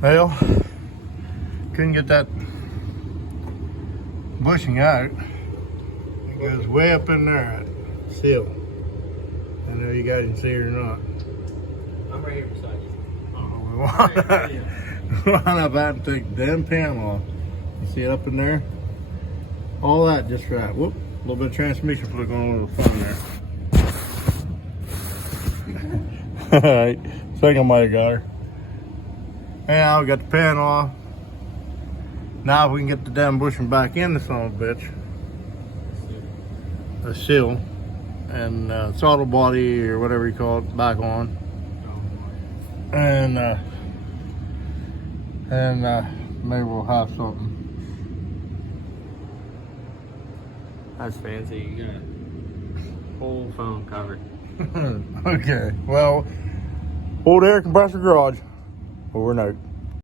Well, couldn't get that bushing out. It goes way up in there, that seal. I know you guys can see it or not. I'm right here beside you. Oh, we want up out and take the damn panel off. You see it up in there? All that just right. Whoop, a little bit of transmission fluid going over the front there. Alright, second might have got her. Now we got the panel off. Now we can get the damn bushing back in the son of a bitch. The seal. And throttle body or whatever you call it back on. And maybe we'll have something. That's fancy. You got whole phone covered. Okay, well, old air compressor garage. Overnight.